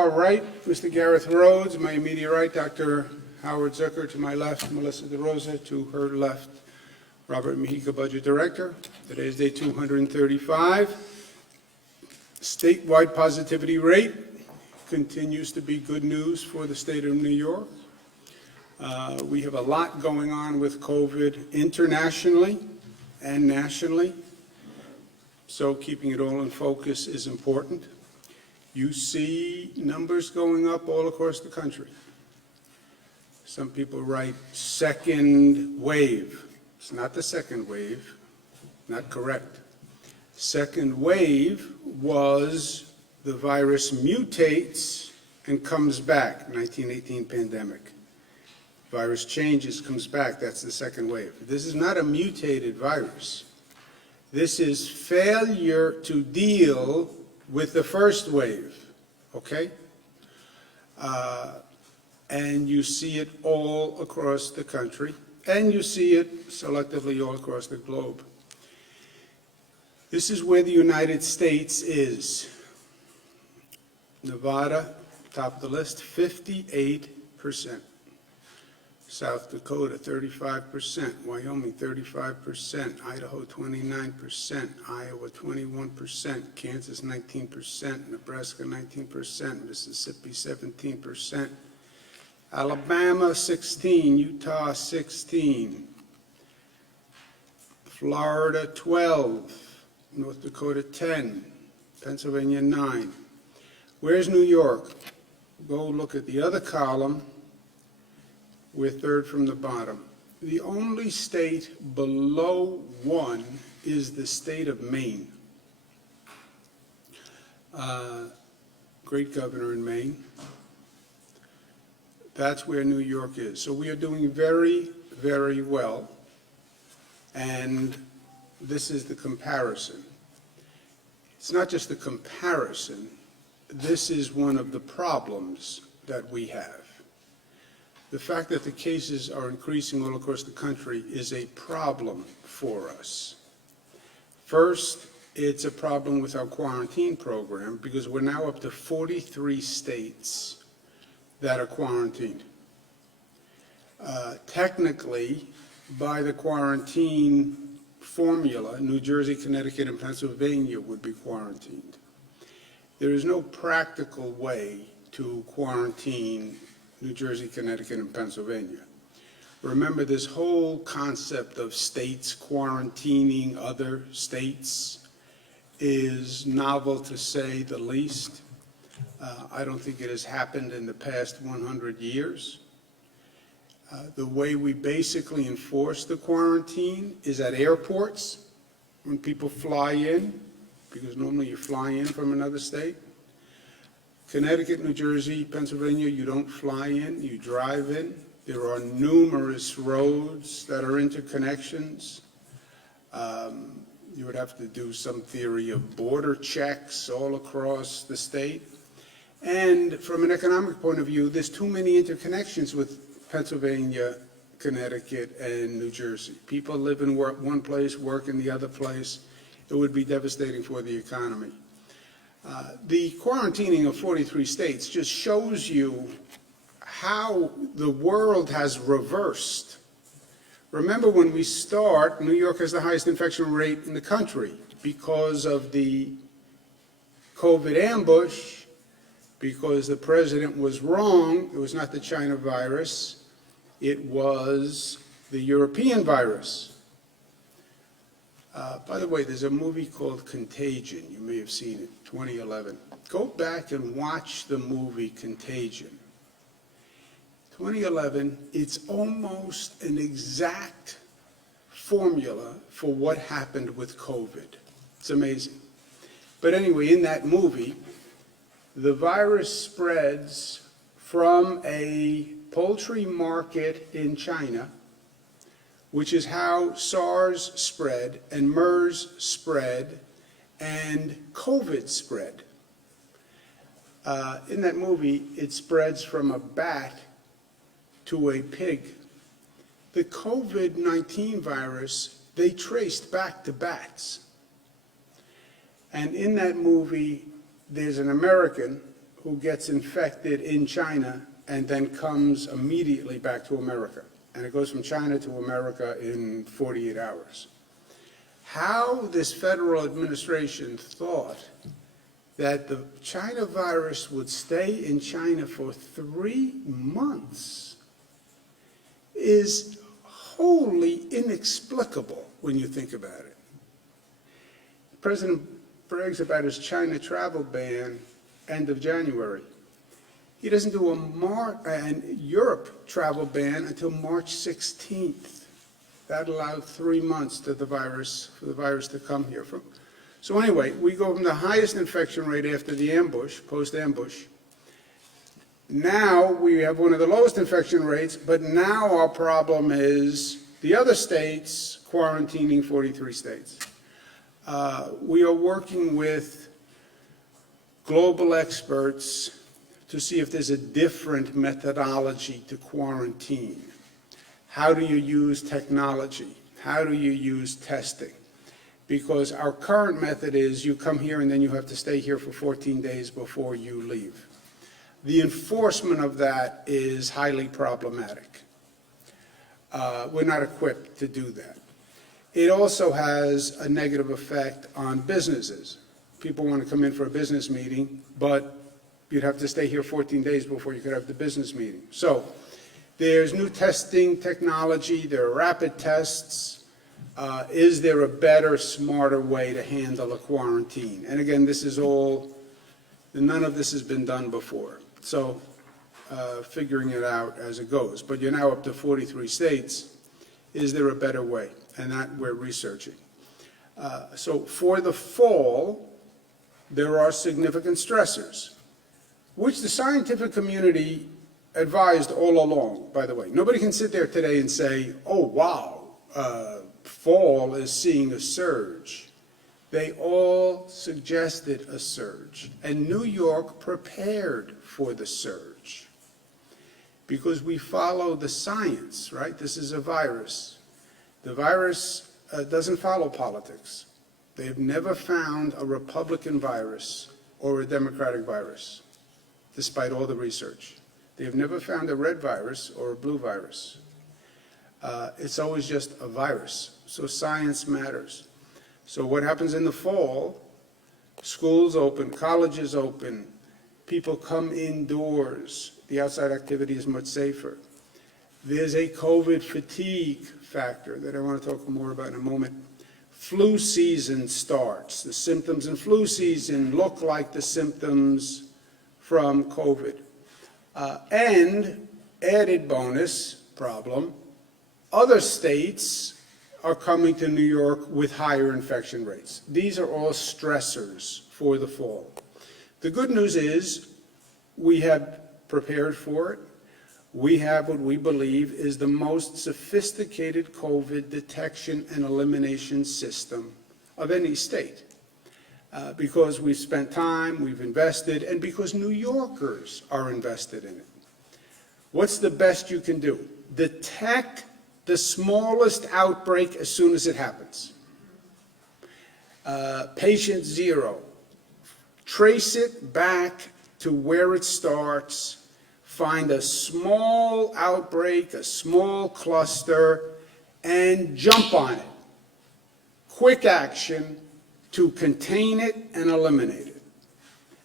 Far right, Mr. Gareth Rhodes. My immediate right, Dr. Howard Zucker. To my left, Melissa DeRosa. To her left, Robert Mejica, Budget Director. Today is day 235. Statewide positivity rate continues to be good news for the state of New York. We have a lot going on with COVID internationally and nationally, so keeping it all in focus is important. You see numbers going up all across the country. Some people write second wave. It's not the second wave, not correct. Second wave was the virus mutates and comes back, 1918 pandemic. Virus changes, comes back, that's the second wave. This is not a mutated virus. This is failure to deal with the first wave, okay? And you see it all across the country, and you see it selectively all across the globe. This is where the United States is. Nevada, top of the list, 58%. South Dakota, 35%, Wyoming, 35%, Idaho, 29%, Iowa, 21%, Kansas, 19%, Nebraska, 19%, Mississippi, 17%, Alabama, 16%, Utah, 16%, Florida, 12%, North Dakota, 10%, Pennsylvania, 9%. Where's New York? Go look at the other column. We're third from the bottom. The only state below 1 is the state of Maine. Great governor in Maine. That's where New York is. So we are doing very, very well. And this is the comparison. It's not just the comparison. This is one of the problems that we have. The fact that the cases are increasing all across the country is a problem for us. First, it's a problem with our quarantine program because we're now up to 43 states that are quarantined. Technically, by the quarantine formula, New Jersey, Connecticut, and Pennsylvania would be quarantined. There is no practical way to quarantine New Jersey, Connecticut, and Pennsylvania. Remember, this whole concept of states quarantining other states is novel to say the least. I don't think it has happened in the past 100 years. The way we basically enforce the quarantine is at airports when people fly in, because normally you fly in from another state. Connecticut, New Jersey, Pennsylvania, you don't fly in, you drive in. There are numerous roads that are interconnections. You would have to do some theory of border checks all across the state. And from an economic point of view, there's too many interconnections with Pennsylvania, Connecticut, and New Jersey. People live in one place, work in the other place. It would be devastating for the economy. The quarantining of 43 states just shows you how the world has reversed. Remember, when we start, New York has the highest infection rate in the country because of the COVID ambush, because the president was wrong. It was not the China virus. It was the European virus. By the way, there's a movie called Contagion. You may have seen it, 2011. Go back and watch the movie Contagion. 2011, it's almost an exact formula for what happened with COVID. It's amazing. But anyway, in that movie, the virus spreads from a poultry market in China, which is how SARS spread and MERS spread and COVID spread. In that movie, it spreads from a bat to a pig. The COVID-19 virus, they traced back to bats. And in that movie, there's an American who gets infected in China and then comes immediately back to America. And it goes from China to America in 48 hours. How this federal administration thought that the China virus would stay in China for 3 months is wholly inexplicable when you think about it. President brags about his China travel ban end of January. He doesn't do a Europe travel ban until March 16th. That allowed 3 months for the virus to come here. So anyway, we go from the highest infection rate after the ambush, post-ambush. Now we have one of the lowest infection rates, but now our problem is the other states quarantining 43 states. We are working with global experts to see if there's a different methodology to quarantine. How do you use technology? How do you use testing? Because our current method is you come here and then you have to stay here for 14 days before you leave. The enforcement of that is highly problematic. We're not equipped to do that. It also has a negative effect on businesses. People want to come in for a business meeting, but you'd have to stay here 14 days before you could have the business meeting. So there's new testing technology, there are rapid tests. Is there a better, smarter way to handle a quarantine? And again, this is all, none of this has been done before. So figuring it out as it goes. But you're now up to 43 states. Is there a better way? And that we're researching. So for the fall, there are significant stressors, which the scientific community advised all along, by the way. Nobody can sit there today and say, oh, wow, fall is seeing a surge. They all suggested a surge. And New York prepared for the surge because we follow the science, right? This is a virus. The virus doesn't follow politics. They've never found a Republican virus or a Democratic virus, despite all the research. They've never found a red virus or a blue virus. It's always just a virus. So science matters. So what happens in the fall, schools open, colleges open, people come indoors, the outside activity is much safer. There's a COVID fatigue factor that I want to talk more about in a moment. Flu season starts. The symptoms in flu season look like the symptoms from COVID. And added bonus problem, other states are coming to New York with higher infection rates. These are all stressors for the fall. The good news is we have prepared for it. We have what we believe is the most sophisticated COVID detection and elimination system of any state. Because we've spent time, we've invested, and because New Yorkers are invested in it. What's the best you can do? Detect the smallest outbreak as soon as it happens. Patient 0. Trace it back to where it starts. Find a small outbreak, a small cluster, and jump on it. Quick action to contain it and eliminate it.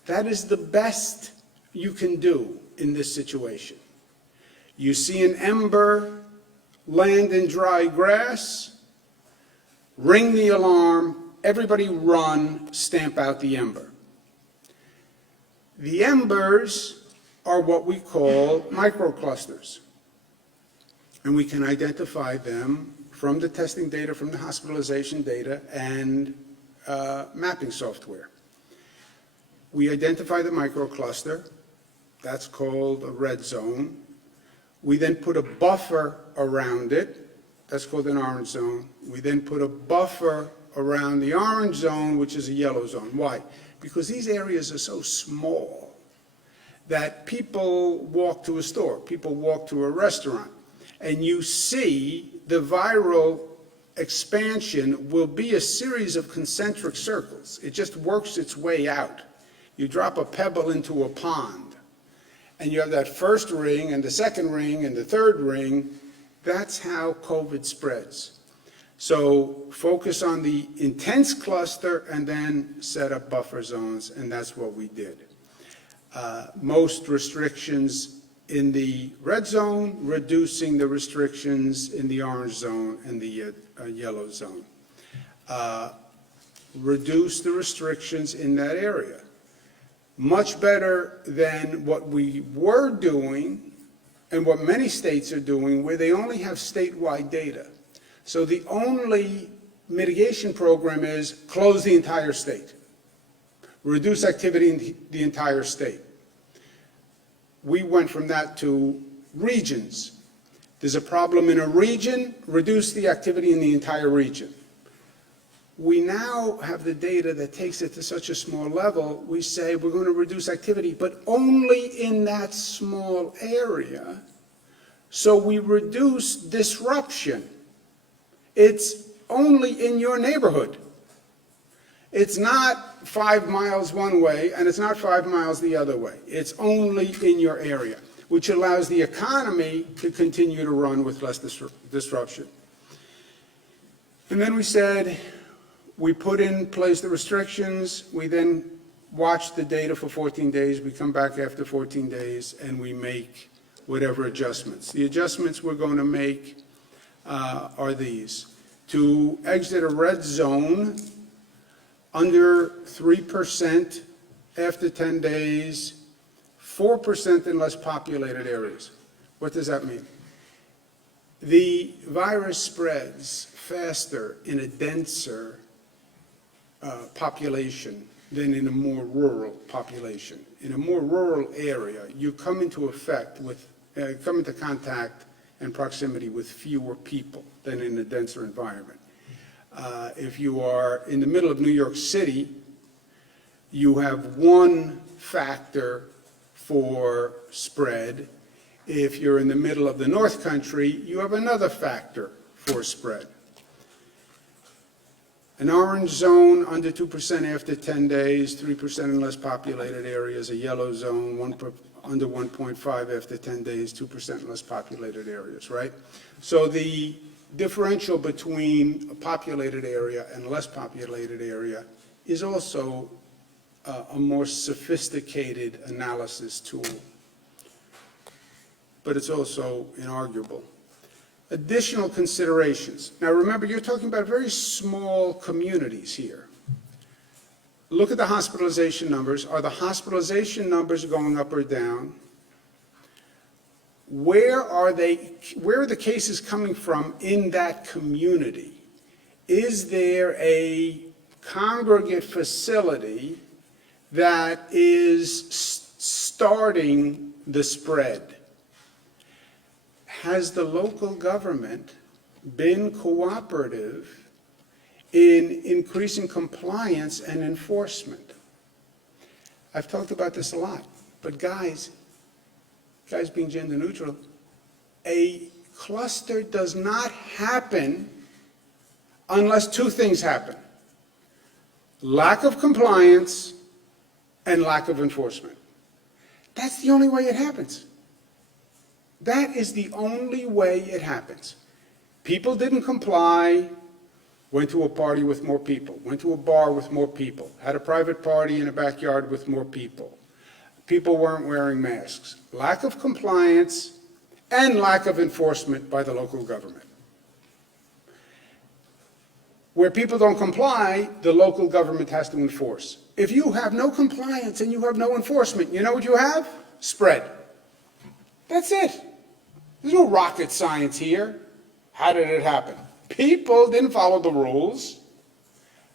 That is the best you can do in this situation. You see an ember land in dry grass, ring the alarm, everybody run, stamp out the ember. The embers are what we call microclusters. And we can identify them from the testing data, from the hospitalization data, and mapping software. We identify the microcluster. That's called a red zone. We then put a buffer around it. That's called an orange zone. We then put a buffer around the orange zone, which is a yellow zone. Why? Because these areas are so small that people walk to a store, people walk to a restaurant, and you see the viral expansion will be a series of concentric circles. It just works its way out. You drop a pebble into a pond, and you have that first ring and the second ring and the third ring. That's how COVID spreads. So focus on the intense cluster and then set up buffer zones, and that's what we did. Most restrictions in the red zone, reducing the restrictions in the orange zone and the yellow zone. Reduce the restrictions in that area. Much better than what we were doing and what many states are doing, where they only have statewide data. So the only mitigation program is close the entire state, reduce activity in the entire state. We went from that to regions. There's a problem in a region, reduce the activity in the entire region. We now have the data that takes it to such a small level, we say we're going to reduce activity, but only in that small area. So we reduce disruption. It's only in your neighborhood. It's not 5 miles one way and it's not 5 miles the other way. It's only in your area, which allows the economy to continue to run with less disruption. And then we said, we put in place the restrictions, we then watch the data for 14 days, we come back after 14 days, and we make whatever adjustments. The adjustments we're going to make are these. To exit a red zone under 3% after 10 days, 4% in less populated areas. What does that mean? The virus spreads faster in a denser population than in a more rural population. In a more rural area, you come into contact and proximity with fewer people than in a denser environment. If you are in the middle of New York City, you have one factor for spread. If you're in the middle of the North Country, you have another factor for spread. An orange zone under 2% after 10 days, 3% in less populated areas. A yellow zone under 1.5 after 10 days, 2% in less populated areas, right? So the differential between a populated area and a less populated area is also a more sophisticated analysis tool, but it's also inarguable. Additional considerations. Now remember, you're talking about very small communities here. Look at the hospitalization numbers. Are the hospitalization numbers going up or down? Where are the cases coming from in that community? Is there a congregate facility that is starting the spread? Has the local government been cooperative in increasing compliance and enforcement? I've talked about this a lot, but guys being gender neutral, a cluster does not happen unless two things happen: lack of compliance and lack of enforcement. That's the only way it happens. That is the only way it happens. People didn't comply, went to a party with more people, went to a bar with more people, had a private party in a backyard with more people. People weren't wearing masks. Lack of compliance and lack of enforcement by the local government. Where people don't comply, the local government has to enforce. If you have no compliance and you have no enforcement, you know what you have? Spread. That's it. There's no rocket science here. How did it happen? People didn't follow the rules.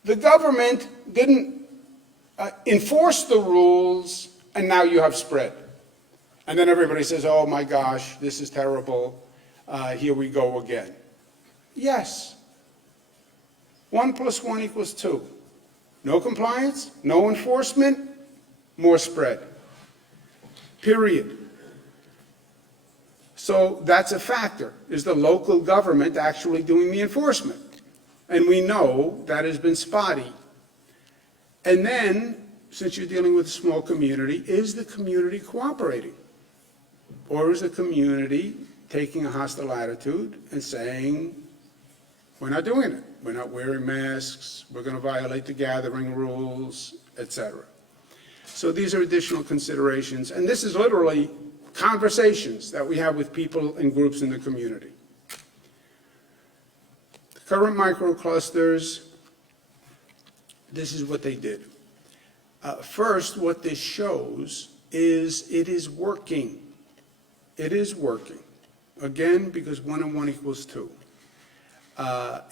The government didn't enforce the rules, and now you have spread. And then everybody says, oh my gosh, this is terrible. Here we go again. Yes. 1 + 1 = 2. No compliance, no enforcement, more spread. Period. So that's a factor. Is the local government actually doing the enforcement? And we know that has been spotty. And then since you're dealing with a small community, is the community cooperating? Or is the community taking a hostile attitude and saying, we're not doing it, we're not wearing masks, we're going to violate the gathering rules, etc. So these are additional considerations, and this is literally conversations that we have with people and groups in the community. The current microclusters, this is what they did. First, what this shows is it is working. It is working. Again, because 1 and 1 equals 2.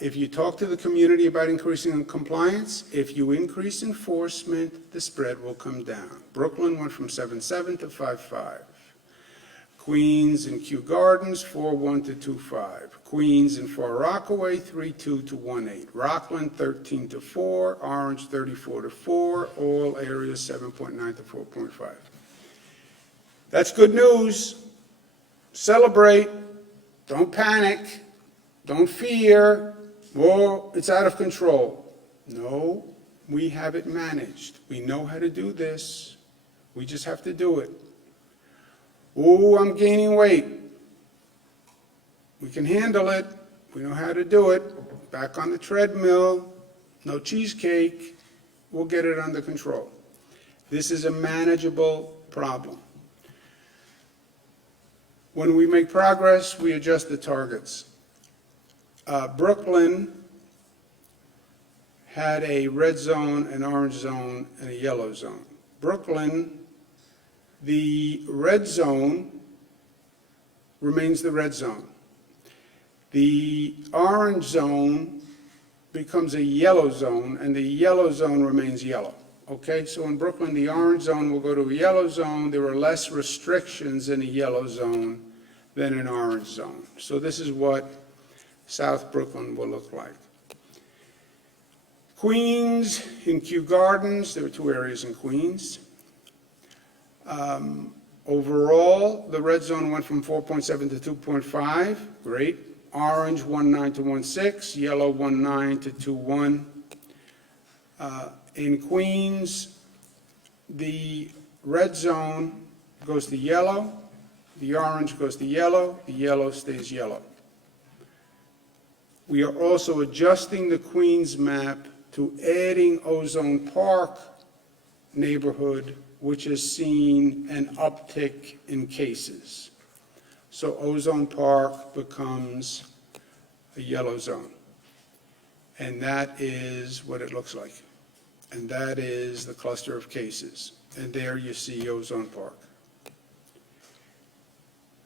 If you talk to the community about increasing compliance, if you increase enforcement, the spread will come down. Brooklyn went from 7.7 to 5.5. Queens and Kew Gardens, 4.1 to 2.5. Queens and Far Rockaway, 3.2 to 1.8. Rockland, 13 to 4. Orange, 34 to 4. All areas, 7.9 to 4.5. That's good news. Celebrate. Don't panic. Don't fear. Well, it's out of control. No, we have it managed. We know how to do this. We just have to do it. Oh, I'm gaining weight. We can handle it. We know how to do it. Back on the treadmill. No cheesecake. We'll get it under control. This is a manageable problem. When we make progress, we adjust the targets. Brooklyn had a red zone, an orange zone, and a yellow zone. Brooklyn, the red zone remains the red zone. The orange zone becomes a yellow zone, and the yellow zone remains yellow. Okay, so in Brooklyn, the orange zone will go to a yellow zone. There are less restrictions in a yellow zone than an orange zone. So this is what South Brooklyn will look like. Queens, in Kew Gardens, there are 2 areas in Queens. Overall, the red zone went from 4.7 to 2.5, great. Orange, 1.9 to 1.6, yellow, 1.9 to 2.1. In Queens, the red zone goes to yellow, the orange goes to yellow, the yellow stays yellow. We are also adjusting the Queens map to adding Ozone Park neighborhood, which has seen an uptick in cases. So Ozone Park becomes a yellow zone. And that is what it looks like. And that is the cluster of cases. And there you see Ozone Park.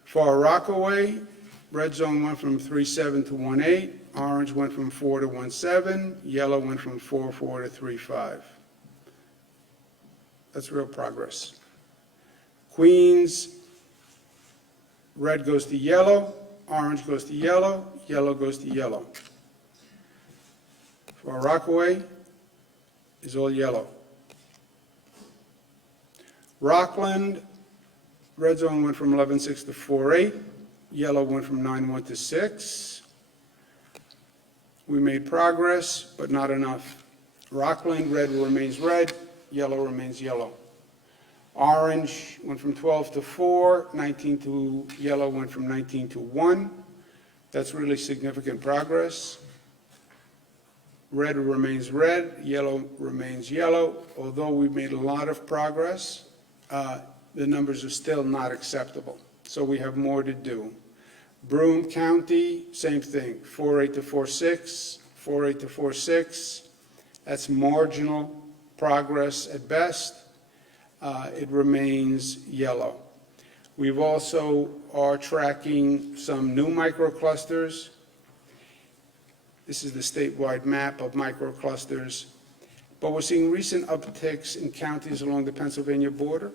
Far Rockaway, red zone went from 3.7 to 1.8. Orange went from 4 to 1.7. Yellow went from 4.4 to 3.5. That's real progress. Queens, red goes to yellow, orange goes to yellow, yellow goes to yellow. Far Rockaway is all yellow. Rockland, red zone went from 11.6 to 4.8. Yellow went from 9.1 to 6. We made progress, but not enough. Rockland, red remains red, yellow remains yellow. Orange went from 12 to 4, 19 to yellow went from 19 to 1. That's really significant progress. Red remains red, yellow remains yellow. Although we've made a lot of progress, the numbers are still not acceptable. So we have more to do. Broome County, same thing, 4.8 to 4.6, 4.8 to 4.6. That's marginal progress at best. It remains yellow. We've also are tracking some new microclusters. This is the statewide map of microclusters. But we're seeing recent upticks in counties along the Pennsylvania border.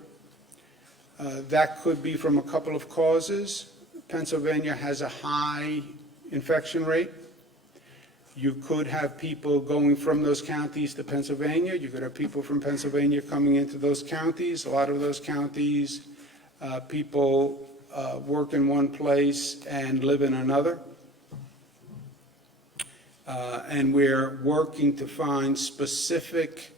That could be from a couple of causes. Pennsylvania has a high infection rate. You could have people going from those counties to Pennsylvania. You could have people from Pennsylvania coming into those counties. A lot of those counties, people work in one place and live in another. And we're working to find specific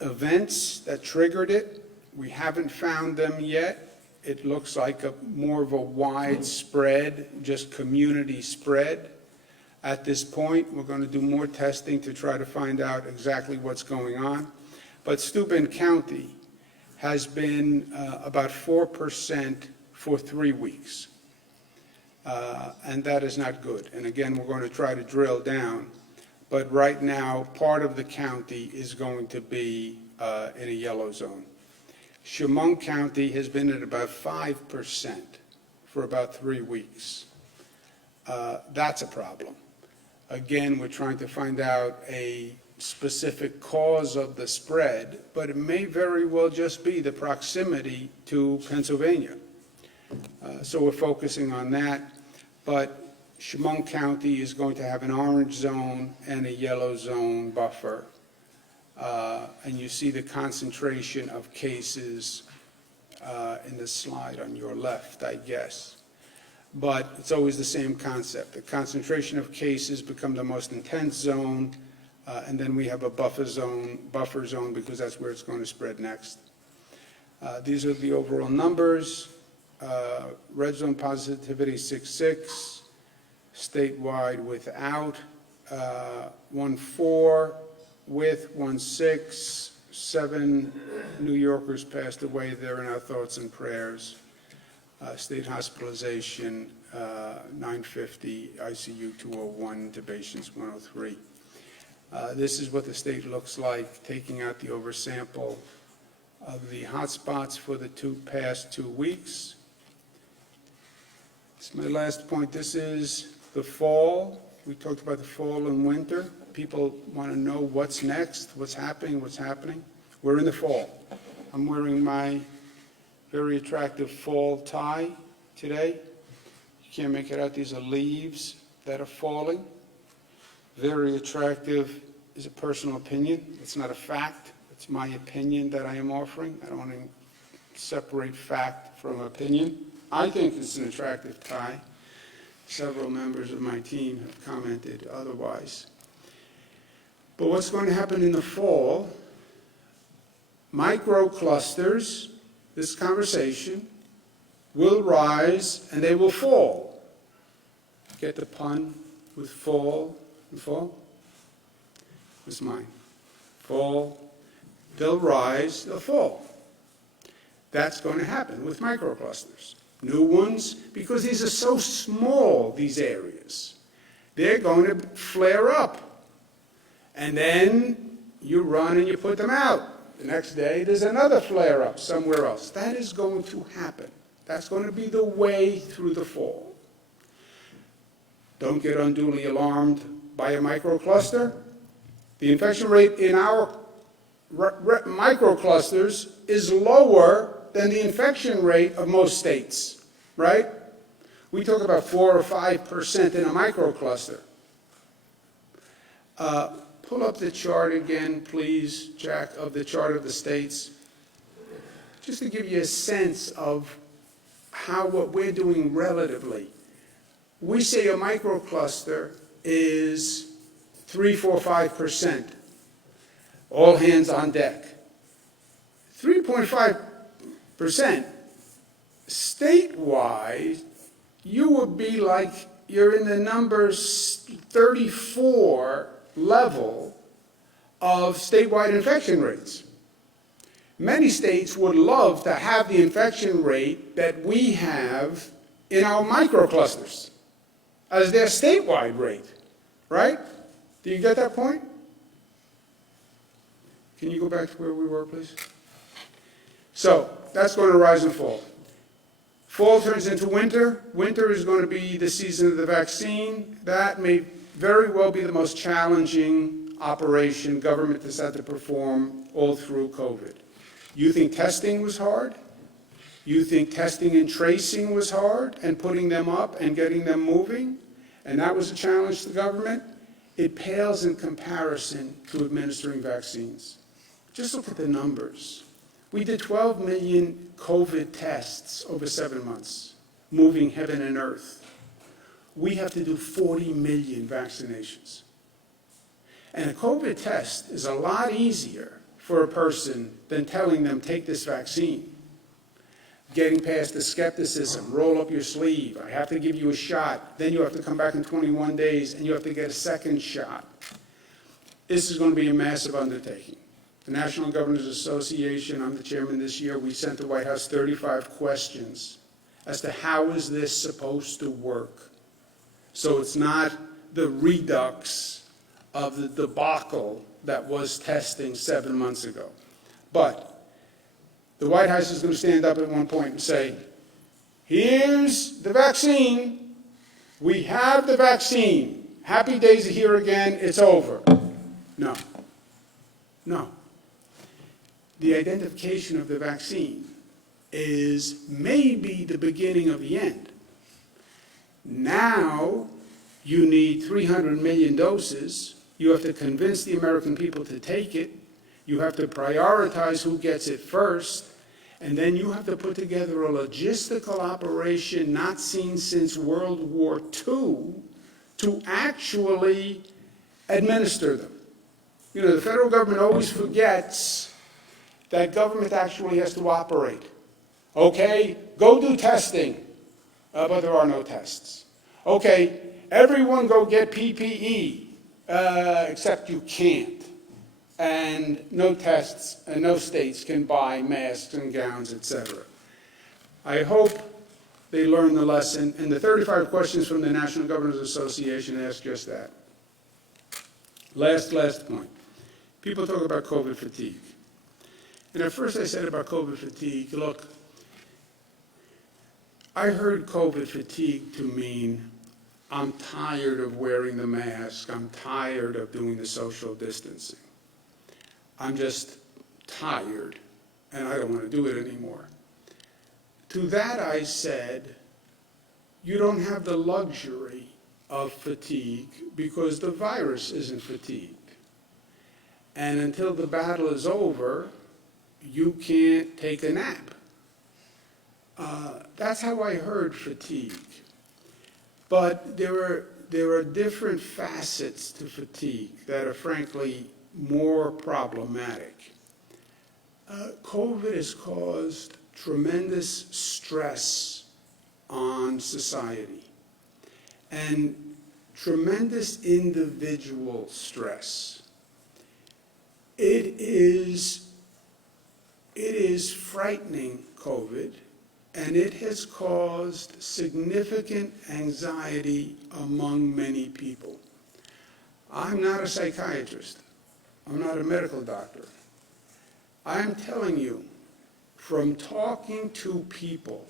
events that triggered it. We haven't found them yet. It looks like more of a widespread, just community spread. At this point, we're going to do more testing to try to find out exactly what's going on. But Steuben County has been about 4% for 3 weeks. And that is not good. And again, we're going to try to drill down. But right now, part of the county is going to be in a yellow zone. Chemung County has been at about 5% for about 3 weeks. That's a problem. Again, we're trying to find out a specific cause of the spread, but it may very well just be the proximity to Pennsylvania. So we're focusing on that. But Chemung County is going to have an orange zone and a yellow zone buffer. And you see the concentration of cases in the slide on your left, I guess. But it's always the same concept. The concentration of cases become the most intense zone, and then we have a buffer zone because that's where it's going to spread next. These are the overall numbers. Red zone positivity 6.6, statewide without 1.4, with 1.6, 7 New Yorkers passed away. They're in our thoughts and prayers. State hospitalization 950, ICU 201, intubations 103. This is what the state looks like, taking out the oversample of the hotspots for the past 2 weeks. It's my last point. This is the fall. We talked about the fall and winter. People want to know what's next, what's happening. We're in the fall. I'm wearing my very attractive fall tie today. You can't make it out. These are leaves that are falling. Very attractive is a personal opinion. It's not a fact. It's my opinion that I am offering. I don't want to separate fact from opinion. I think it's an attractive tie. Several members of my team have commented otherwise. But what's going to happen in the fall, microclusters, this conversation, will rise and they will fall. Get the pun with fall and fall? It was mine. Fall, they'll rise, they'll fall. That's going to happen with microclusters. New ones, because these are so small, these areas, they're going to flare up. And then you run and you put them out. The next day, there's another flare-up somewhere else. That is going to happen. That's going to be the way through the fall. Don't get unduly alarmed by a microcluster. The infection rate in our microclusters is lower than the infection rate of most states, right? We talk about 4 or 5% in a microcluster. Pull up the chart again, please, Jack, of the chart of the states, just to give you a sense of what we're doing relatively. We say a microcluster is 3, 4, 5%. All hands on deck. 3.5%. Statewide, you would be like, you're in the numbers 34 level of statewide infection rates. Many states would love to have the infection rate that we have in our microclusters as their statewide rate, right? Do you get that point? Can you go back to where we were, please? So that's going to rise and fall. Fall turns into winter. Winter is going to be the season of the vaccine. That may very well be the most challenging operation government has had to perform all through COVID. You think testing was hard? You think testing and tracing was hard and putting them up and getting them moving? And that was a challenge to the government? It pales in comparison to administering vaccines. Just look at the numbers. We did 12 million COVID tests over 7 months, moving heaven and earth. We have to do 40 million vaccinations. And a COVID test is a lot easier for a person than telling them, take this vaccine. Getting past the skepticism, roll up your sleeve, I have to give you a shot, then you have to come back in 21 days and you have to get a second shot. This is going to be a massive undertaking. The National Governors Association, I'm the chairman this year, we sent the White House 35 questions as to how is this supposed to work. So it's not the redux of the debacle that was testing 7 months ago. But the White House is going to stand up at one point and say, here's the vaccine. We have the vaccine. Happy days are here again. It's over. No. No. The identification of the vaccine is maybe the beginning of the end. Now you need 300 million doses. You have to convince the American people to take it. You have to prioritize who gets it first. And then you have to put together a logistical operation not seen since World War II to actually administer them. You know, the federal government always forgets that government actually has to operate. Okay, go do testing, but there are no tests. Okay, everyone go get PPE, except you can't. And no tests, and no states can buy masks and gowns, etc. I hope they learn the lesson, and the 35 questions from the National Governors Association ask just that. Last point. People talk about COVID fatigue. And at first I said about COVID fatigue, look, I heard COVID fatigue to mean I'm tired of wearing the mask, I'm tired of doing the social distancing. I'm just tired, and I don't want to do it anymore. To that I said, you don't have the luxury of fatigue because the virus isn't fatigued. And until the battle is over, you can't take a nap. That's how I heard fatigue. But there are different facets to fatigue that are frankly more problematic. COVID has caused tremendous stress on society and tremendous individual stress. It is frightening, COVID, and it has caused significant anxiety among many people. I'm not a psychiatrist. I'm not a medical doctor. I'm telling you, from talking to people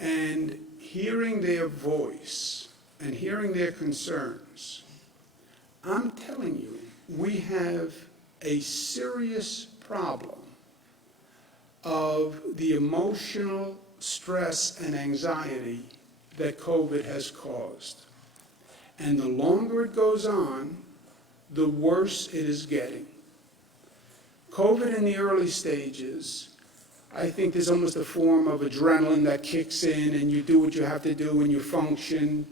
and hearing their voice and hearing their concerns, I'm telling you, we have a serious problem of the emotional stress and anxiety that COVID has caused. And the longer it goes on, the worse it is getting. COVID in the early stages, I think there's almost a form of adrenaline that kicks in and you do what you have to do and you function,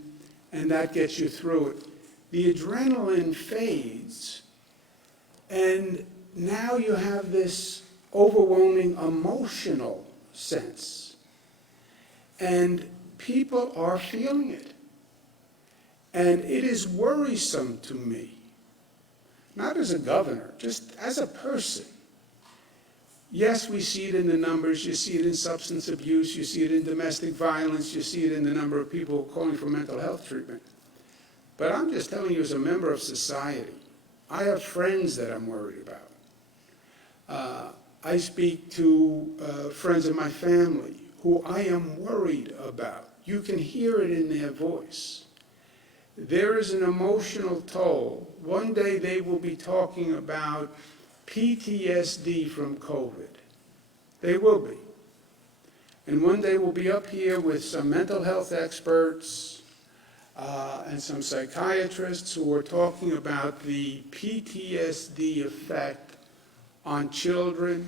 and that gets you through it. The adrenaline fades, and now you have this overwhelming emotional sense. And people are feeling it. And it is worrisome to me, not as a governor, just as a person. Yes, we see it in the numbers. You see it in substance abuse. You see it in domestic violence. You see it in the number of people calling for mental health treatment. But I'm just telling you as a member of society, I have friends that I'm worried about. I speak to friends of my family who I am worried about. You can hear it in their voice. There is an emotional toll. One day they will be talking about PTSD from COVID. They will be. And one day we'll be up here with some mental health experts and some psychiatrists who are talking about the PTSD effect on children,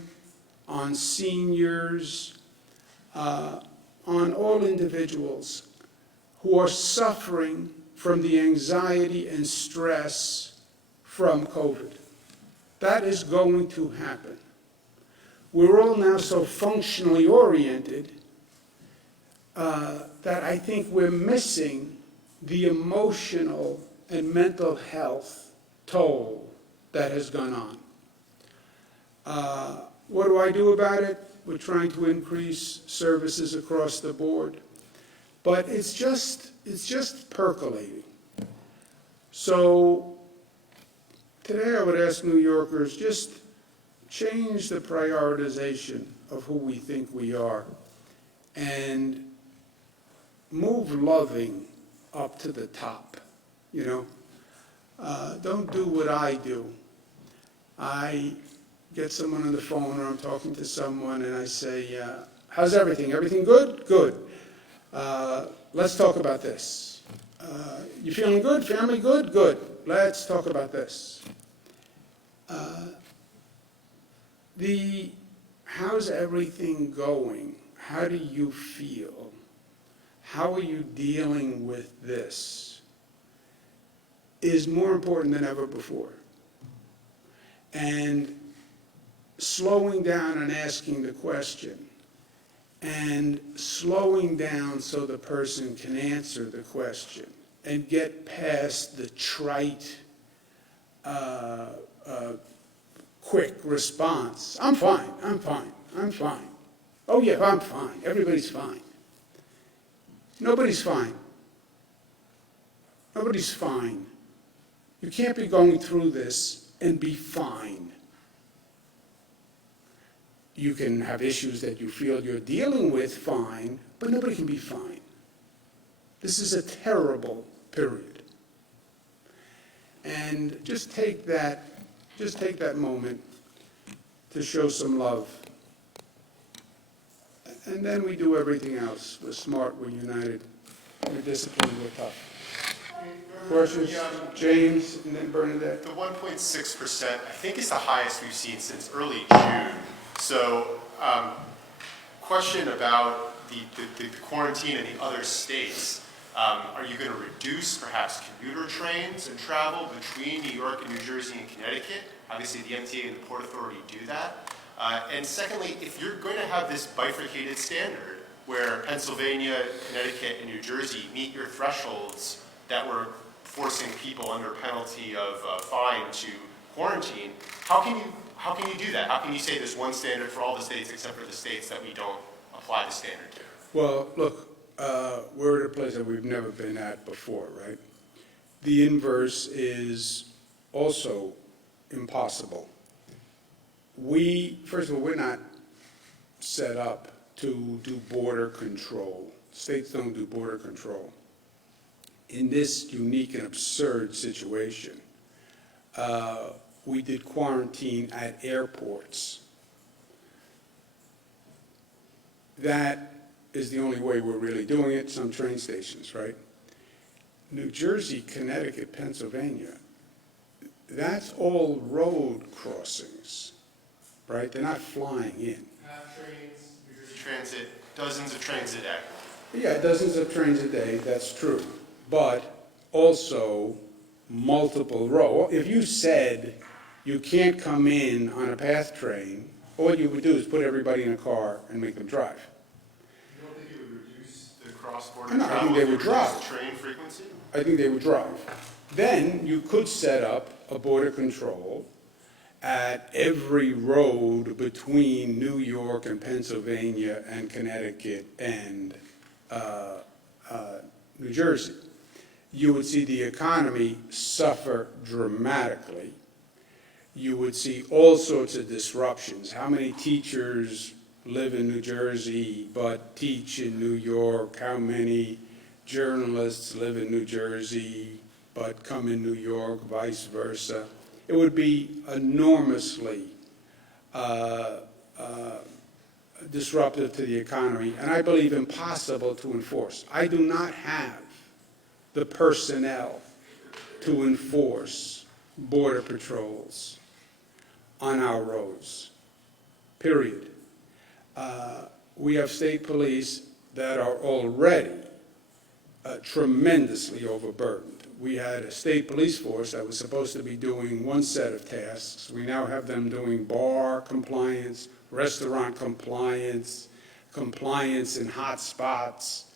on seniors, on all individuals who are suffering from the anxiety and stress from COVID. That is going to happen. We're all now so functionally oriented that I think we're missing the emotional and mental health toll that has gone on. What do I do about it? We're trying to increase services across the board. But it's just percolating. So today I would ask New Yorkers, just change the prioritization of who we think we are and move loving up to the top, you know. Don't do what I do. I get someone on the phone or I'm talking to someone and I say, how's everything? Everything good? Good. Let's talk about this. You feeling good? Family good? Good. Let's talk about this. How's everything going? How do you feel? How are you dealing with this? Is more important than ever before. And slowing down and asking the question, and slowing down so the person can answer the question and get past the trite, quick response. I'm fine, I'm fine, I'm fine. Oh yeah, I'm fine, everybody's fine. Nobody's fine. Nobody's fine. You can't be going through this and be fine. You can have issues that you feel you're dealing with fine, but nobody can be fine. This is a terrible period. And just take that moment to show some love. And then we do everything else. We're smart, we're united, we're disciplined, we're tough. Questions? James, and then Bernadette. The 1.6%, I think, is the highest we've seen since early June. So, question about the quarantine in the other states. Are you going to reduce perhaps commuter trains and travel between New York and New Jersey and Connecticut? Obviously, the MTA and the Port Authority do that. And secondly, if you're going to have this bifurcated standard where Pennsylvania, Connecticut, and New Jersey meet your thresholds that were forcing people under penalty of fine to quarantine, how can you do that? How can you say there's one standard for all the states except for the states that we don't apply the standard to? Well, look, we're at a place that we've never been at before, right? The inverse is also impossible. First of all, we're not set up to do border control. States don't do border control. In this unique and absurd situation, we did quarantine at airports. That is the only way we're really doing it, some train stations, right? New Jersey, Connecticut, Pennsylvania, that's all road crossings, right? They're not flying in. Half trains, New Jersey Transit, dozens of trains a day. Yeah, dozens of trains a day, that's true. But also multiple rows. If you said you can't come in on a PATH train, all you would do is put everybody in a car and make them drive. You don't think it would reduce the cross-border No, travel? I think they would drive. Train frequency? I think they would drive. Then you could set up a border control at every road between New York and Pennsylvania and Connecticut and New Jersey. You would see the economy suffer dramatically. You would see all sorts of disruptions. How many teachers live in New Jersey but teach in New York? How many journalists live in New Jersey but come in New York, vice versa? It would be enormously disruptive to the economy, and I believe impossible to enforce. I do not have the personnel to enforce border patrols on our roads, period. We have state police that are already tremendously overburdened We had a state police force that was supposed to be doing one set of tasks. We now have them doing bar compliance, restaurant compliance, compliance in hot spots.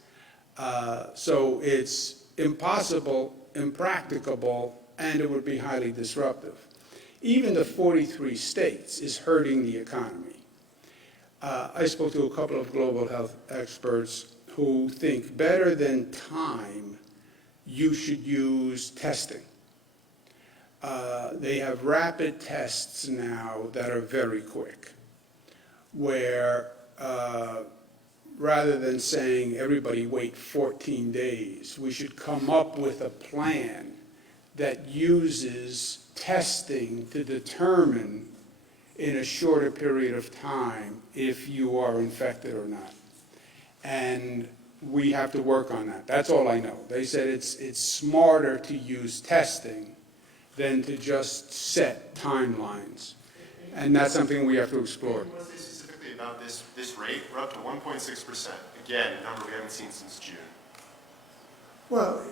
So it's impossible, impracticable, and it would be highly disruptive. Even the 43 states is hurting the economy. I spoke to a couple of global health experts who think better than time, you should use testing. They have rapid tests now that are very quick, where rather than saying everybody wait 14 days, we should come up with a plan that uses testing to determine in a shorter period of time if you are infected or not. And we have to work on that. That's all I know. They said it's smarter to use testing than to just set timelines. And that's something we have to explore. What is specifically about this rate? We're up to 1.6%. Again, a number we haven't seen since June. Well,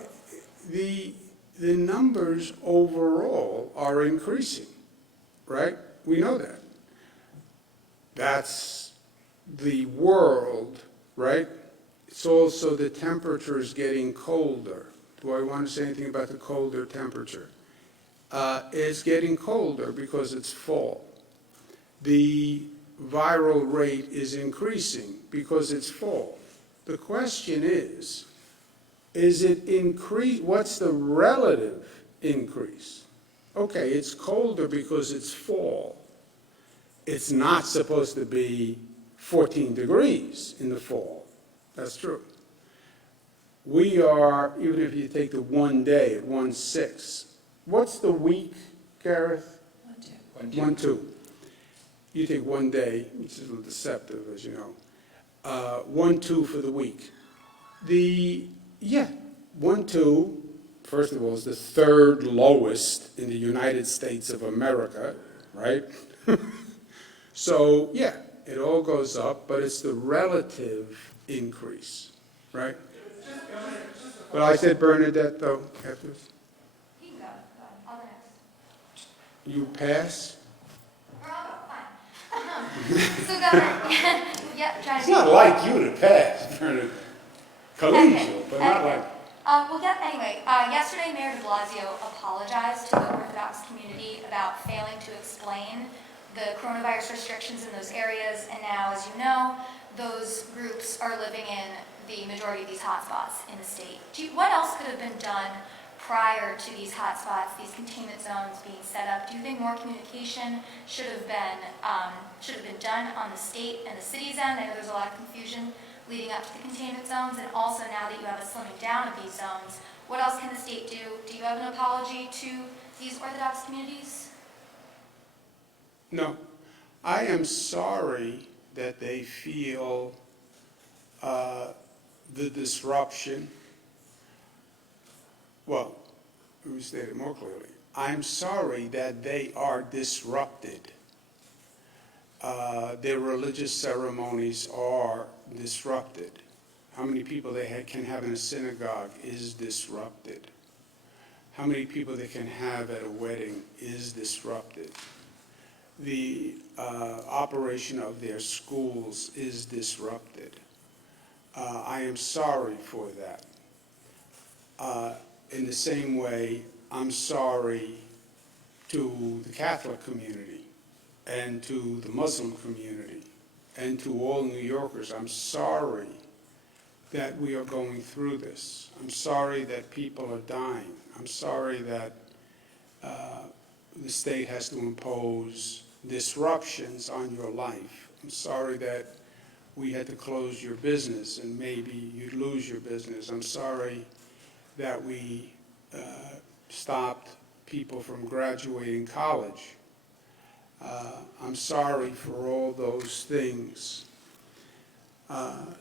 the numbers overall are increasing, right? We know that. That's the world, right? It's also the temperature is getting colder. Do I want to say anything about the colder temperature? It's getting colder because it's fall. The viral rate is increasing because it's fall. The question is it increase? What's the relative increase? Okay, it's colder because it's fall. It's not supposed to be 14 degrees in the fall. That's true. We are, even if you take the 1 day at 1.6, what's the week, Gareth? 1.2. 1.2. You take 1 day, which is a little deceptive, as you know. 1.2 for the week. 1.2, first of all, is the third lowest in the United States of America, right? So, yeah, it all goes up, but it's the relative increase, right? But I said Bernadette, though, after this. You can go. I'll go next. You pass? Or I'll go, fine. So, Governor, yeah, trying It's to not like you to pass, Bernadette. Collegial, but not like. Anyway, yesterday Mayor de Blasio apologized to the Orthodox community about failing to explain the coronavirus restrictions in those areas, and now, as you know, those groups are living in the majority of these hotspots in the state. What else could have been done prior to these hotspots, these containment zones being set up? Do you think more communication should have been done on the state and the city's end? I know there's a lot of confusion leading up to the containment zones, and also now that you have a slimming down of these zones, what else can the state do? Do you have an apology to these Orthodox communities? No. I am sorry that they feel the disruption. Well, let me state it more clearly. I'm sorry that they are disrupted. Their religious ceremonies are disrupted. How many people they can have in a synagogue is disrupted. How many people they can have at a wedding is disrupted. The operation of their schools is disrupted. I am sorry for that. In the same way, I'm sorry to the Catholic community and to the Muslim community and to all New Yorkers. I'm sorry that we are going through this. I'm sorry that people are dying. I'm sorry that the state has to impose disruptions on your life. I'm sorry that we had to close your business and maybe you'd lose your business. I'm sorry that we stopped people from graduating college. I'm sorry for all those things.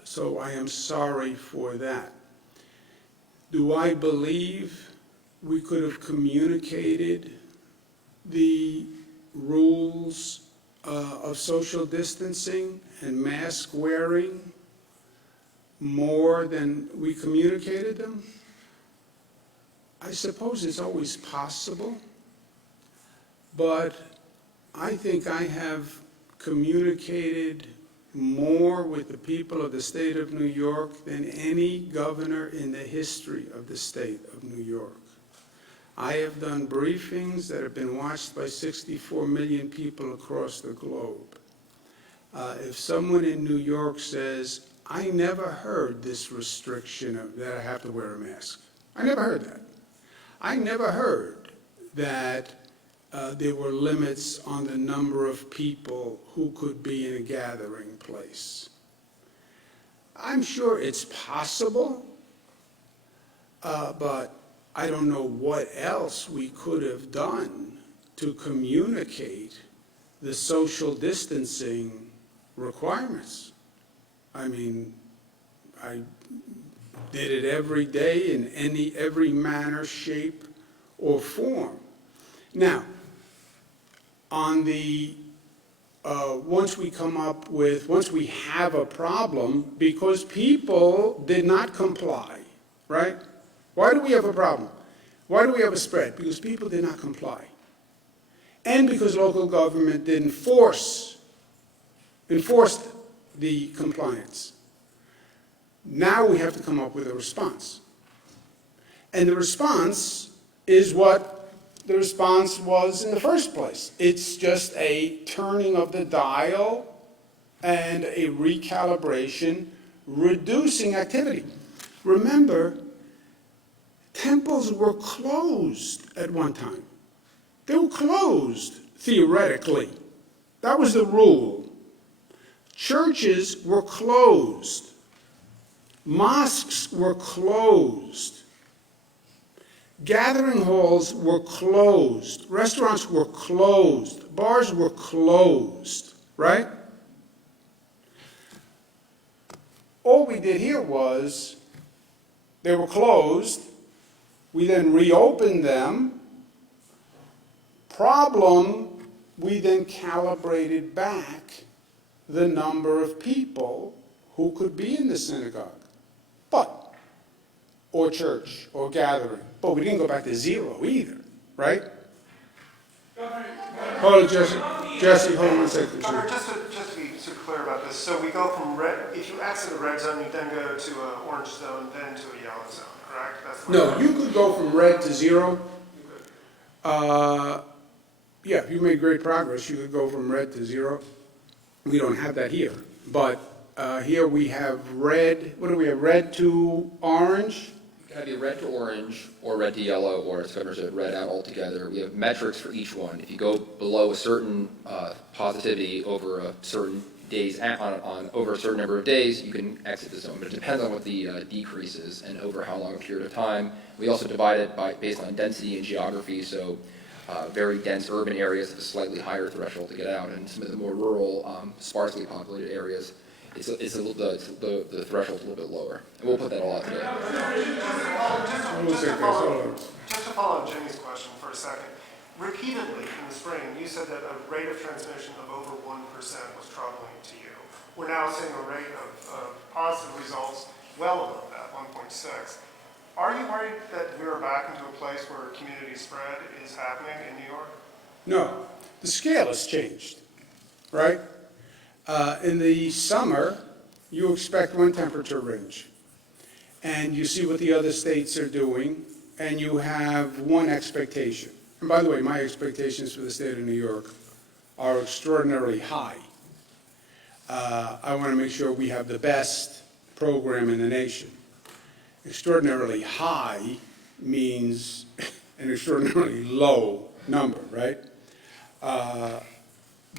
So I am sorry for that. Do I believe we could have communicated the rules of social distancing and mask wearing more than we communicated them? I suppose it's always possible, but I think I have communicated more with the people of the state of New York than any governor in the history of the state of New York. I have done briefings that have been watched by 64 million people across the globe. If someone in New York says, I never heard this restriction that I have to wear a mask. I never heard that. I never heard that there were limits on the number of people who could be in a gathering place. I'm sure it's possible, but I don't know what else we could have done to communicate the social distancing requirements. I mean, I did it every day in every manner, shape, or form. Now, on the, once we have a problem, because people did not comply, right? Why do we have a problem? Why do we have a spread? Because people did not comply. And because local government didn't enforced the compliance. Now we have to come up with a response. And the response is what the response was in the first place. It's just a turning of the dial and a recalibration, reducing activity. Remember, temples were closed at one time. They were closed, theoretically. That was the rule. Churches were closed. Mosques were closed. Gathering halls were closed. Restaurants were closed. Bars were closed, right? All we did here was, they were closed. We then reopened them. Problem, we then calibrated back the number of people who could be in the synagogue, or church, or gathering. But we didn't go back to zero either, right? Hold on, Jesse, hold on one second. Governor, just to be super clear about this, so we go from red, if you exit a red zone, you then go to an orange zone, then to a yellow zone, correct? That's No, you could go from red to zero. Yeah, if you made great progress, you could go from red to zero. We don't have that here, but here we have red. What do we have? Red to orange. It's got to be red to orange, or red to yellow, or as Governor said, red out altogether. We have metrics for each one. If you go below a certain positivity over a certain days on over a certain number of days, you can exit the zone. But it depends on what the decrease is and over how long a period of time. We also divide it based on density and geography. So very dense urban areas have a slightly higher threshold to get out, and some of the more rural, sparsely populated areas, the threshold's a little bit lower. And we'll put that all out today. Just to follow on Jimmy's question for a second, repeatedly in the spring, you said that a rate of transmission of over 1% was troubling to you. We're now seeing a rate of positive results well above that, 1.6. Are you worried that we're back into a place where community spread is happening in New York? No, the scale has changed, right? In the summer, you expect one temperature range, and you see what the other states are doing, and you have one expectation. And by the way, my expectations for the state of New York are extraordinarily high. I want to make sure we have the best program in the nation. Extraordinarily high means an extraordinarily low number, right?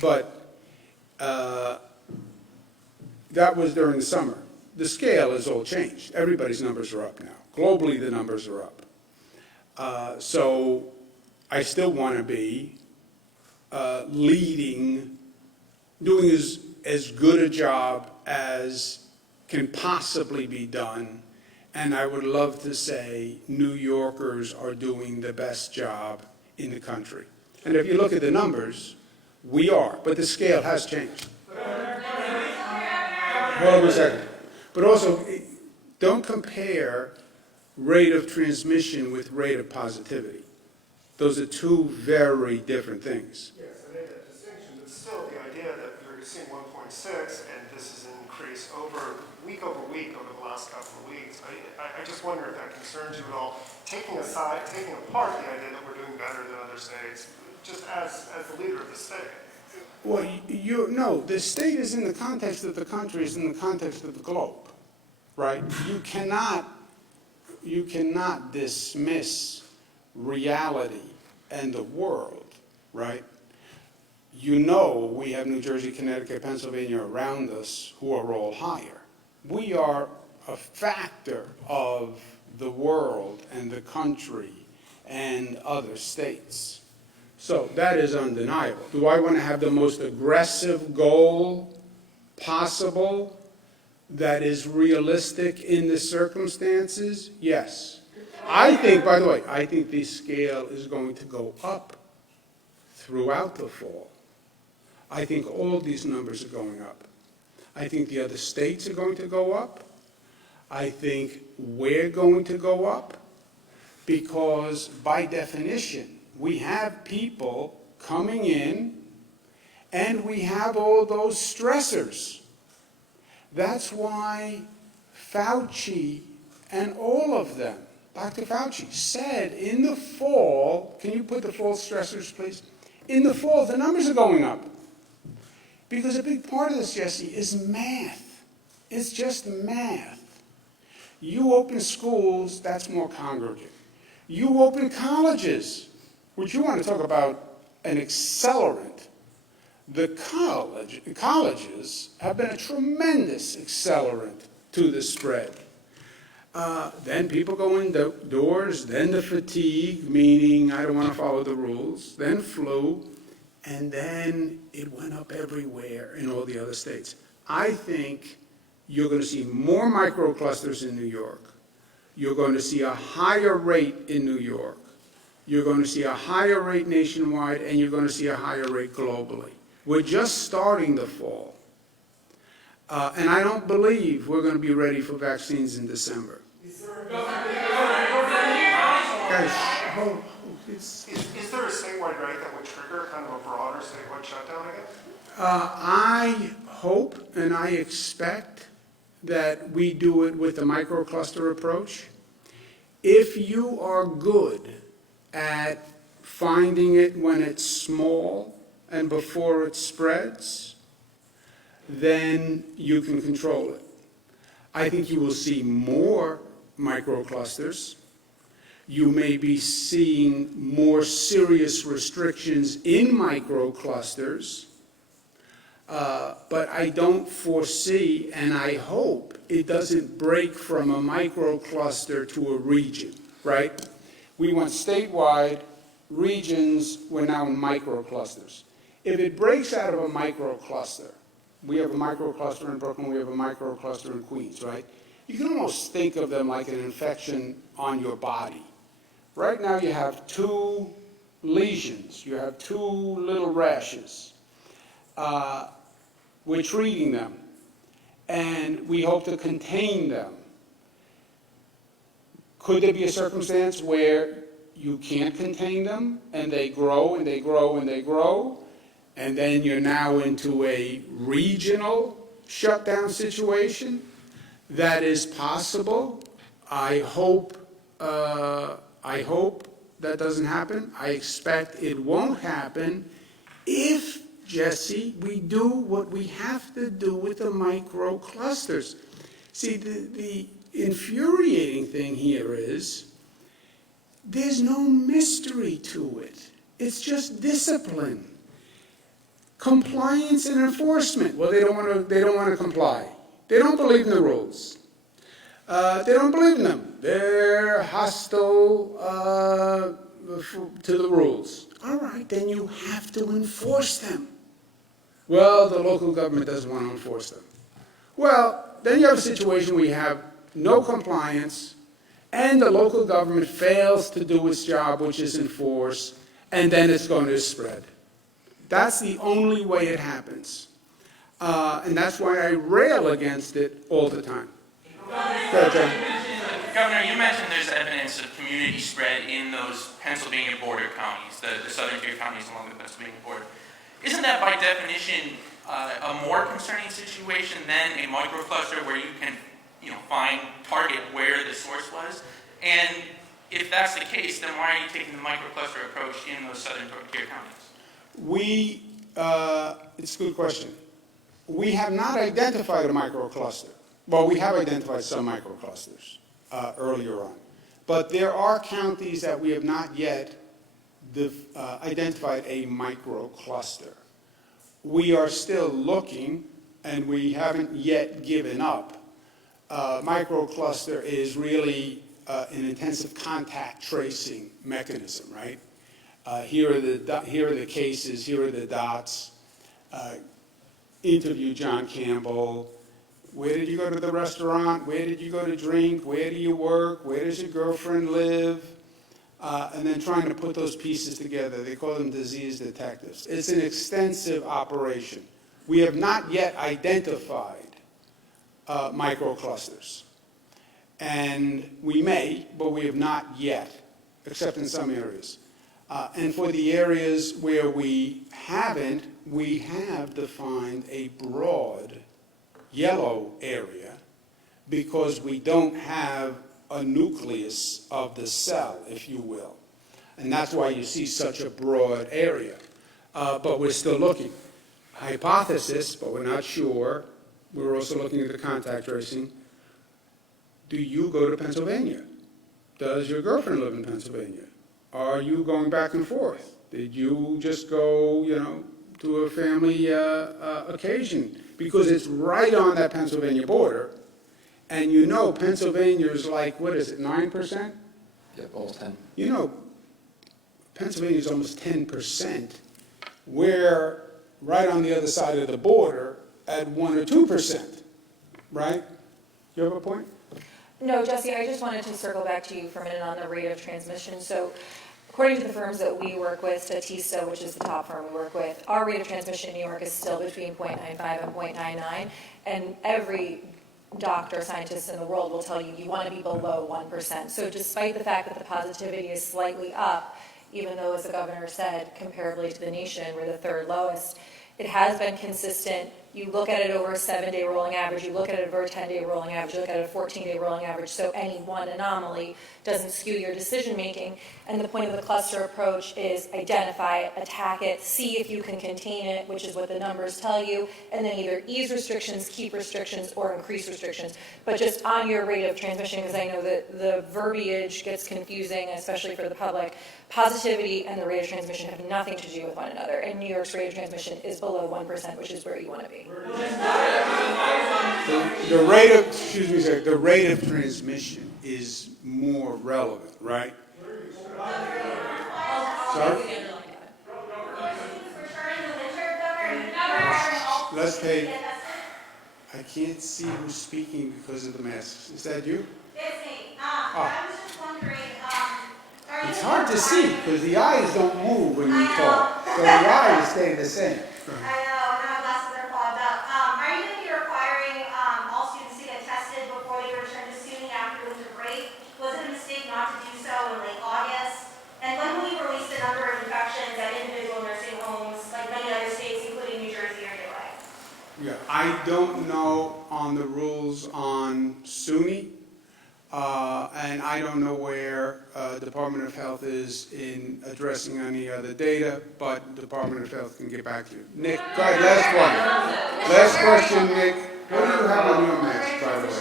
But that was during the summer. The scale has all changed. Everybody's numbers are up now. Globally, the numbers are up. So I still want to be leading, doing as good a job as can possibly be done. And I would love to say New Yorkers are doing the best job in the country. And if you look at the numbers, we are, but the scale has changed. Hold on a second. But also, don't compare rate of transmission with rate of positivity. Those are two very different things. Yes, I made that distinction, but still the idea that you're seeing 1.6 and this is an increase over week over the last couple of weeks, I just wonder if that concerns you at all, taking apart the idea that we're doing better than other states, just as the leader of the state. Well, no, the state is in the context of the country, is in the context of the globe, right? You cannot dismiss reality and the world, right? You know we have New Jersey, Connecticut, Pennsylvania around us who are all higher. We are a factor of the world and the country and other states. So that is undeniable. Do I want to have the most aggressive goal possible that is realistic in the circumstances? Yes. I think, by the way, I think the scale is going to go up throughout the fall. I think all these numbers are going up. I think the other states are going to go up. I think we're going to go up because, by definition, we have people coming in and we have all those stressors. That's why Fauci and all of them, Dr. Fauci said in the fall, can you put the fall stressors, please? In the fall, the numbers are going up. Because a big part of this, Jesse, is math. It's just math. You open schools, that's more congregate. You open colleges, which you want to talk about an accelerant. The colleges have been a tremendous accelerant to the spread. Then people go indoors, then the fatigue, meaning I don't want to follow the rules, then flu, and then it went up everywhere in all the other states. I think you're going to see more microclusters in New York. You're going to see a higher rate in New York. You're going to see a higher rate nationwide, and you're going to see a higher rate globally. We're just starting the fall. And I don't believe we're going to be ready for vaccines in December. Guys, hold. Is there a statewide rate that would trigger kind of a broader statewide shutdown again? I hope and I expect that we do it with the microcluster approach. If you are good at finding it when it's small and before it spreads, then you can control it. I think you will see more microclusters. You may be seeing more serious restrictions in microclusters, but I don't foresee, and I hope it doesn't break from a microcluster to a region, right? We went statewide, regions, we're now in microclusters. If it breaks out of a microcluster, we have a microcluster in Brooklyn, we have a microcluster in Queens, right? You can almost think of them like an infection on your body. Right now you have two lesions, you have two little rashes. We're treating them, and we hope to contain them. Could there be a circumstance where you can't contain them, and they grow, and they grow, and they grow, and then you're now into a regional shutdown situation? That is possible. I hope that doesn't happen. I expect it won't happen if, Jesse, we do what we have to do with the microclusters. See, the infuriating thing here is there's no mystery to it. It's just discipline. Compliance and enforcement. Well, they don't want to comply. They don't believe in the rules. They don't believe in them. They're hostile to the rules. All right, then you have to enforce them. Well, the local government doesn't want to enforce them. Well, then you have a situation where you have no compliance, and the local government fails to do its job, which is enforce, and then it's going to spread. That's the only way it happens. And that's why I rail against it all the time. Go ahead, John. Governor, you mentioned there's evidence of community spread in those Pennsylvania border counties, the southern tier counties along the Pennsylvania border. Isn't that by definition a more concerning situation than a microcluster where you can, target where the source was? And if that's the case, then why are you taking the microcluster approach in those southern tier counties? It's a good question. We have not identified a microcluster. Well, we have identified some microclusters earlier on. But there are counties that we have not yet identified a microcluster. We are still looking, and we haven't yet given up. Microcluster is really an intensive contact tracing mechanism, right? Here are the cases, here are the dots. Interview John Campbell. Where did you go to the restaurant? Where did you go to drink? Where do you work? Where does your girlfriend live? And then trying to put those pieces together. They call them disease detectives. It's an extensive operation. We have not yet identified microclusters. And we may, but we have not yet, except in some areas. And for the areas where we haven't, we have defined a broad yellow area because we don't have a nucleus of the cell, if you will. And that's why you see such a broad area. But we're still looking. Hypothesis, but we're not sure. We're also looking at the contact tracing. Do you go to Pennsylvania? Does your girlfriend live in Pennsylvania? Are you going back and forth? Did you just go, to a family occasion? Because it's right on that Pennsylvania border. And Pennsylvania is like, 9%? Yep, almost 10. Pennsylvania is almost 10%. We're right on the other side of the border at 1 or 2%, right? You have a point? No, Jesse, I just wanted to circle back to you for a minute on the rate of transmission. So according to the firms that we work with, Statista, which is the top firm we work with, our rate of transmission in New York is still between 0.95 and 0.99. And every doctor, scientist in the world will tell you you want to be below 1%. So despite the fact that the positivity is slightly up, even though, as the governor said, comparably to the nation, we're the third lowest, it has been consistent. You look at it over a 7-day rolling average, you look at it over a 10-day rolling average, you look at it a 14-day rolling average, so any one anomaly doesn't skew your decision making. And the point of the cluster approach is identify it, attack it, see if you can contain it, which is what the numbers tell you, and then either ease restrictions, keep restrictions, or increase restrictions. But just on your rate of transmission, because I know that the verbiage gets confusing, especially for the public, positivity and the rate of transmission have nothing to do with one another. And New York's rate of transmission is below 1%, which is where you want to be. The rate of transmission is more relevant, right? Sorry? Let's take, I can't see who's speaking because of the masks. Is that you? It's me. I was just wondering, are you... It's hard to see because the eyes don't move when you talk. So the eyes stay the same. I know, and my glasses are fogged up. Are you going to be requiring all students to get tested before they return to schooling after winter break? Was it a mistake not to do so in late August? And when will you release the number of infections at individual nursing homes, like many other states, including New Jersey, are doing? Yeah, I don't know on the rules on SUNY, and I don't know where Department of Health is in addressing any other data, but Department of Health can get back to you. Nick, go ahead, last one. Last question, Nick. What do you have on your mask, by the way?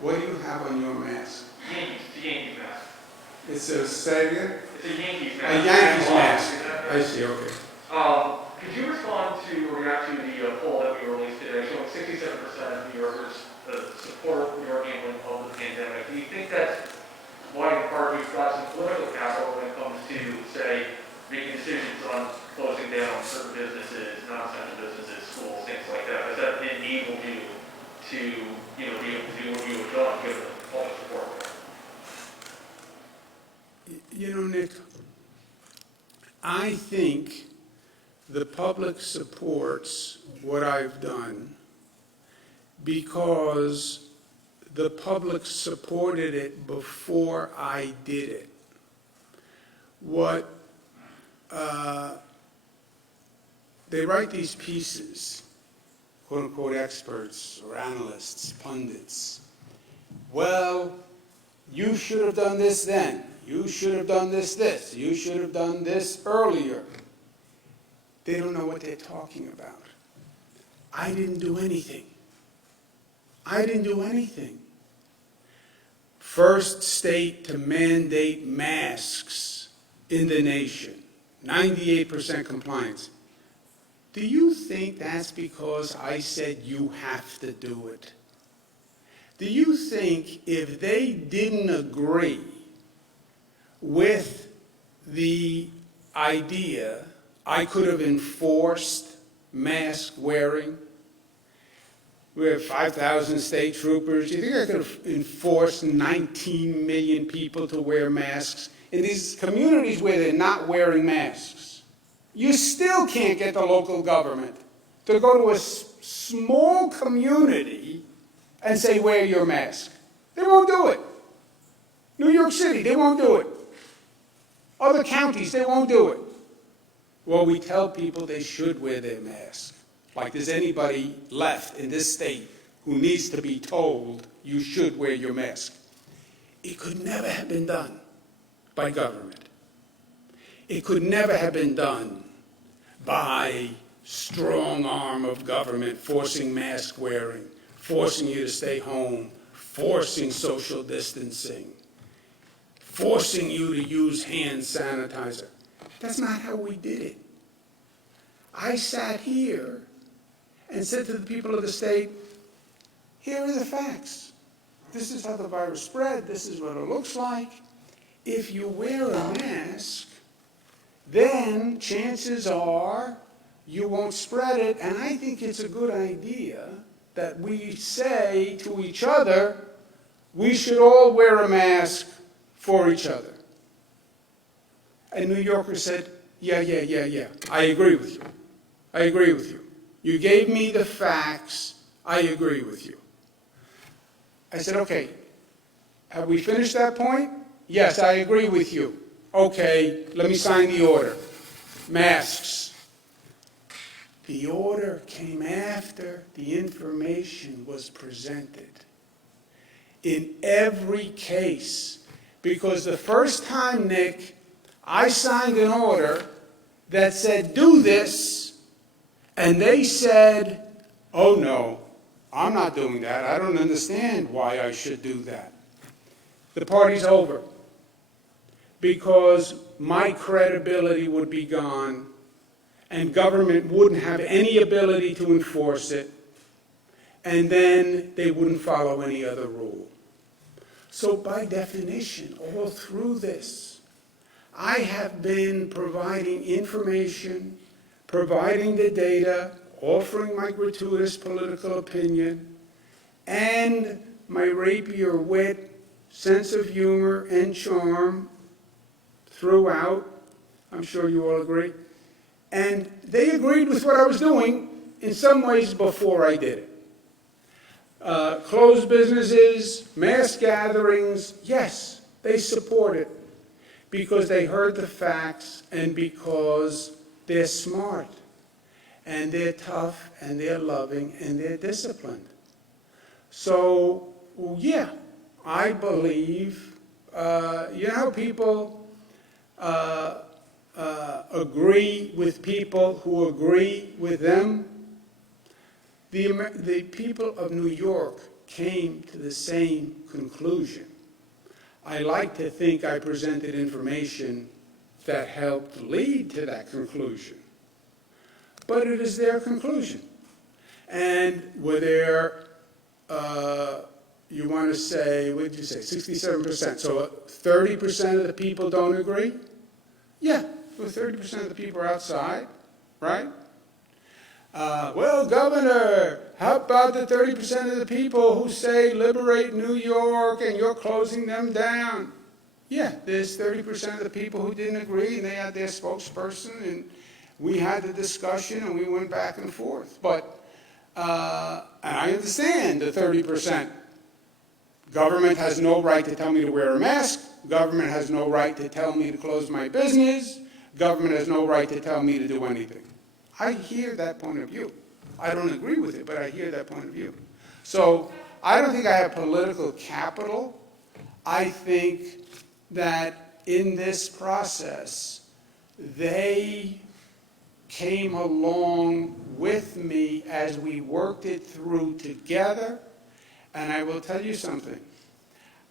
What do you have on your mask? The Yankee mask. It says, say again? It's a Yankees mask. A Yankees mask. I see, okay. Could you respond to or react to the poll that we released today showing 67% of New Yorkers support your handling of the pandemic? Do you think that's why in part we've got some political capital when it comes to, say, making decisions on closing down certain businesses, non-essential businesses, schools, things like that? Has that enabled you to, be able to do what you have done given the public support? Nick, I think the public supports what I've done because the public supported it before I did it. What they write these pieces, quote unquote experts or analysts, pundits. Well, you should have done this then. You should have done this. You should have done this earlier. They don't know what they're talking about. I didn't do anything. I didn't do anything. First state to mandate masks in the nation, 98% compliance. Do you think that's because I said you have to do it? Do you think if they didn't agree with the idea, I could have enforced mask wearing? We have 5,000 state troopers. Do you think I could have enforced 19 million people to wear masks in these communities where they're not wearing masks? You still can't get the local government to go to a small community and say, wear your mask. They won't do it. New York City, they won't do it. Other counties, they won't do it. Well, we tell people they should wear their mask. Like there's anybody left in this state who needs to be told you should wear your mask. It could never have been done by government. It could never have been done by strong arm of government forcing mask wearing, forcing you to stay home, forcing social distancing, forcing you to use hand sanitizer. That's not how we did it. I sat here and said to the people of the state, here are the facts. This is how the virus spread. This is what it looks like. If you wear a mask, then chances are you won't spread it. And I think it's a good idea that we say to each other, we should all wear a mask for each other. And New Yorkers said, yeah. I agree with you. I agree with you. You gave me the facts. I agree with you. I said, okay, have we finished that point? Yes, I agree with you. Okay, let me sign the order. Masks. The order came after the information was presented. In every case, because the first time, Nick, I signed an order that said, do this, and they said, oh no, I'm not doing that. I don't understand why I should do that. The party's over. Because my credibility would be gone, and government wouldn't have any ability to enforce it, and then they wouldn't follow any other rule. So by definition, all through this, I have been providing information, providing the data, offering my gratuitous political opinion, and my rapier wit, sense of humor, and charm throughout. I'm sure you all agree. And they agreed with what I was doing in some ways before I did it. Closed businesses, mass gatherings, yes, they support it because they heard the facts and because they're smart and they're tough and they're loving and they're disciplined. So, yeah, I believe, you know how people agree with people who agree with them? The people of New York came to the same conclusion. I like to think I presented information that helped lead to that conclusion. But it is their conclusion. And were there, you want to say, what did you say, 67%? So 30% of the people don't agree? Yeah, well, 30% of the people are outside, right? Well, Governor, how about the 30% of the people who say liberate New York and you're closing them down? Yeah, there's 30% of the people who didn't agree and they had their spokesperson and we had the discussion and we went back and forth. But, and I understand the 30%. Government has no right to tell me to wear a mask. Government has no right to tell me to close my business. Government has no right to tell me to do anything. I hear that point of view. I don't agree with it, but I hear that point of view. So I don't think I have political capital. I think that in this process, they came along with me as we worked it through together. And I will tell you something.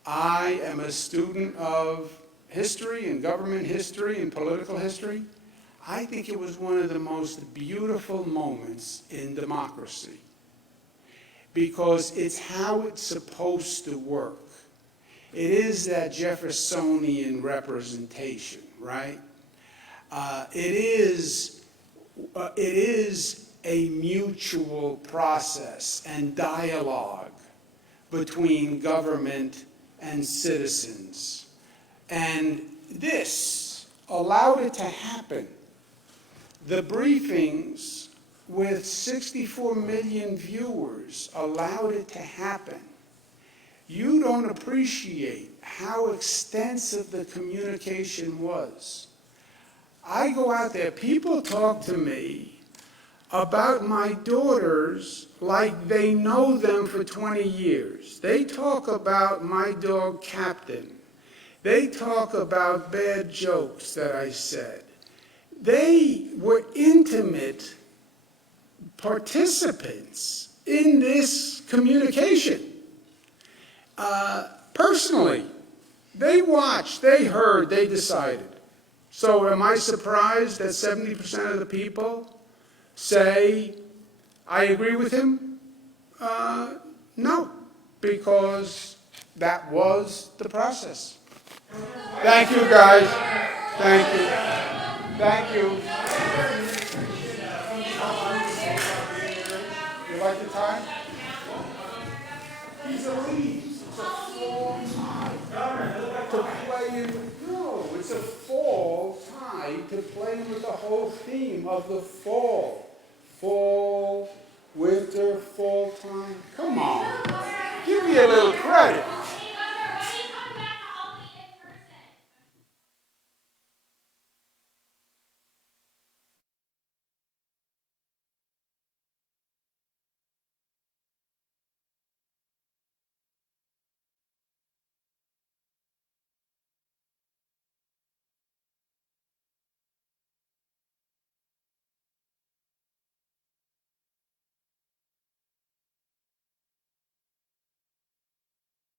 I am a student of history and government history and political history. I think it was one of the most beautiful moments in democracy because it's how it's supposed to work. It is that Jeffersonian representation, right? It is a mutual process and dialogue between government and citizens. And this allowed it to happen. The briefings with 64 million viewers allowed it to happen. You don't appreciate how extensive the communication was. I go out there, people talk to me about my daughters like they know them for 20 years. They talk about my dog Captain. They talk about bad jokes that I said. They were intimate participants in this communication. Personally, they watched, they heard, they decided. So am I surprised that 70% of the people say, I agree with him? No, because that was the process. Thank you, guys. Thank you. Thank you. You like the time? These are leaves. It's a fall time to play in. No, it's a fall time to play with the whole theme of the fall. Fall, winter, fall time. Come on. Give me a little credit.